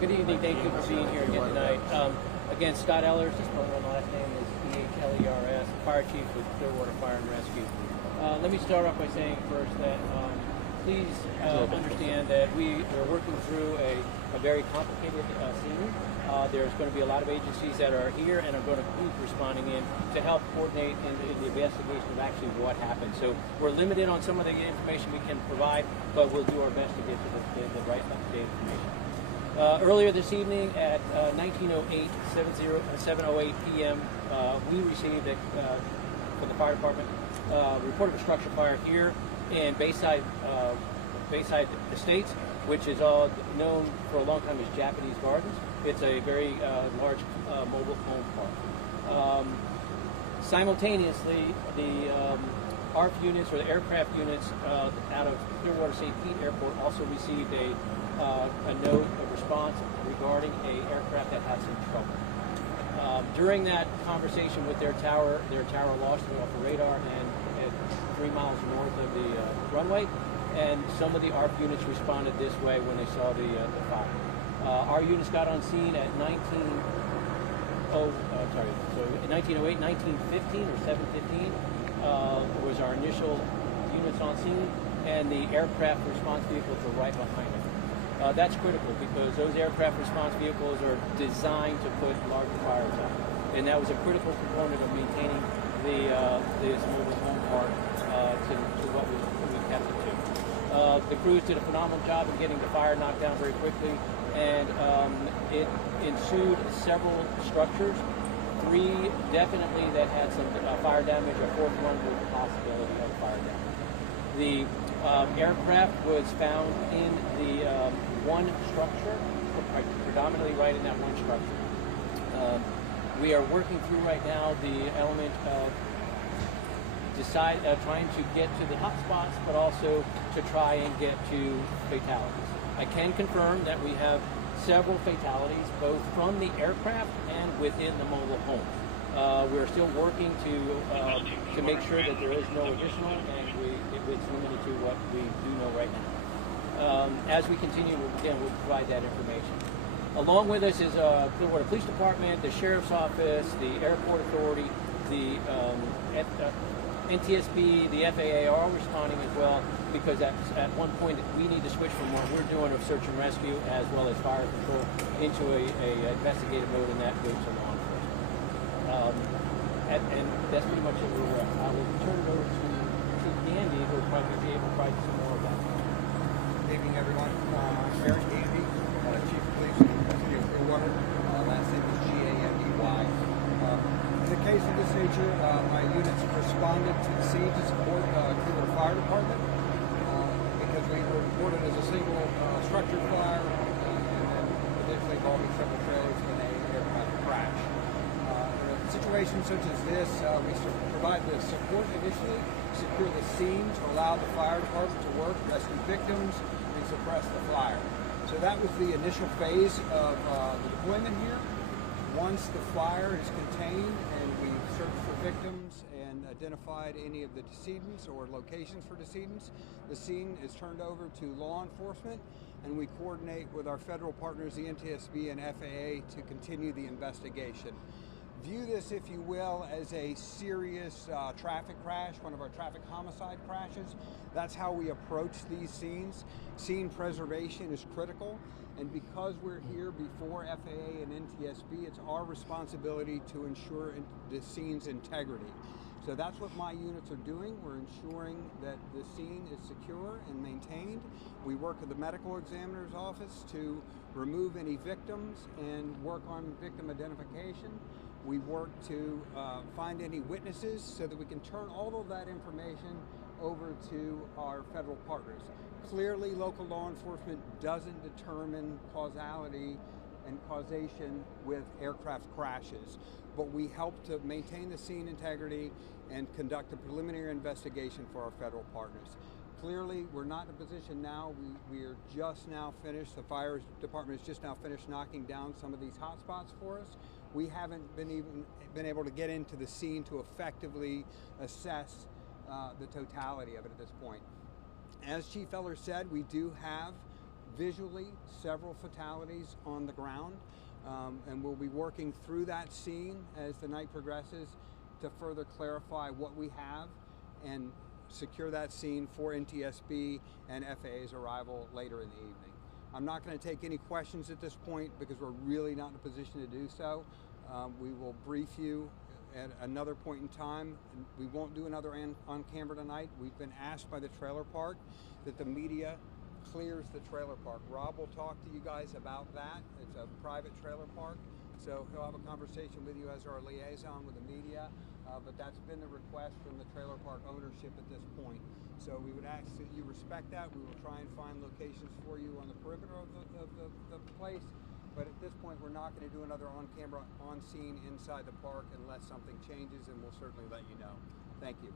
Good evening. Thank you for being here again tonight. Again, Scott Ellers, my last name is E-H-L-E-R-S, Fire Chief with Clearwater Fire and Rescue. Let me start off by saying first that please understand that we are working through a very complicated scene. There's going to be a lot of agencies that are here and are going to be responding in to help coordinate in the investigation of actually what happened. So we're limited on some of the information we can provide, but we'll do our best to get to the right up-to-date information. Earlier this evening at 7:08 p.m., we received from the fire department report of a structure fire here in Bayside Estates, which is all known for a long time as Japanese Gardens. It's a very large mobile home park. Simultaneously, the ARF units or the aircraft units out of Clearwater St. Pete Airport also received a note of response regarding an aircraft that had some trouble. During that conversation with their tower lost it off the radar and at 3 miles north of the runway, and some of the ARP units responded this way when they saw the fire. Our units got on scene at 1908, 1915 or 7:15 was our initial units on scene, and the aircraft response vehicles were right behind them. That's critical because those aircraft response vehicles are designed to put larger fires out, and that was a critical component of maintaining this mobile home park to what we kept it to. The crews did a phenomenal job of getting the fire knocked down very quickly, and it ensued several structures. 3 definitely that had some fire damage, a 4th one with the possibility of fire damage. The aircraft was found in the one structure, predominantly right in that one structure. We are working through right now the element of trying to get to the hot spots, but also to try and get to fatalities. I can confirm that we have several fatalities, both from the aircraft and within the mobile home. We're still working to make sure that there is no additional, and it's limited to what we do know right now. As we continue, we'll provide that information. Along with us is Clearwater Police Department, the Sheriff's Office, the Airport Authority, the NTSB, the FAA are all responding as well, because at one point we need to switch from what we're doing of search and rescue as well as fire control into a investigative mode, and that goes to law enforcement. And that's pretty much it. I will turn it over to Andy, who will probably be able to provide some more of that. Good evening, everyone. I'm Aaron Gandy, Chief of Police in the City of Clearwater. Last name is G-A-N-D-Y. In a case of this nature, my units responded to the scene to support Clearwater Fire Department because we were reported as a single structure fire and then eventually involving several trailers in an aircraft crash. In a situation such as this, we provide the support initially, secure the scene to allow the fire department to work, rescue victims, and suppress the fire. So that was the initial phase of the deployment here. Once the fire is contained and we've searched for victims and identified any of the decedents or locations for decedents, the scene is turned over to law enforcement, and we coordinate with our federal partners, the NTSB and FAA, to continue the investigation. View this, if you will, as a serious traffic crash, one of our traffic homicide crashes. That's how we approach these scenes. Scene preservation is critical, and because we're here before FAA and NTSB, it's our responsibility to ensure the scene's integrity. So that's what my units are doing. We're ensuring that the scene is secure and maintained. We work with the medical examiner's office to remove any victims and work on victim identification. We work to find any witnesses so that we can turn all of that information over to our federal partners. Clearly, local law enforcement doesn't determine causality and causation with aircraft crashes, but we help to maintain the scene integrity and conduct a preliminary investigation for our federal partners. Clearly, we're not in a position now. We are just now finished. The fire department has just now finished knocking down some of these hotspots for us. We haven't been able to get into the scene to effectively assess the totality of it at this point. As Chief Eller said, we do have visually several fatalities on the ground, and we'll be working through that scene as the night progresses to further clarify what we have and secure that scene for NTSB and FAA's arrival later in the evening. I'm not going to take any questions at this point because we're really not in a position to do so. We will brief you at another point in time. We won't do another on camera tonight. We've been asked by the trailer park that the media clears the trailer park. Rob will talk to you guys about that. It's a private trailer park, so he'll have a conversation with you as our liaison with the media, but that's been the request from the trailer park ownership at this point. So we would ask that you respect that. We will try and find locations for you on the perimeter of the place, but at this point we're not going to do another on camera, on scene inside the park unless something changes, and we'll certainly let you know. Thank you.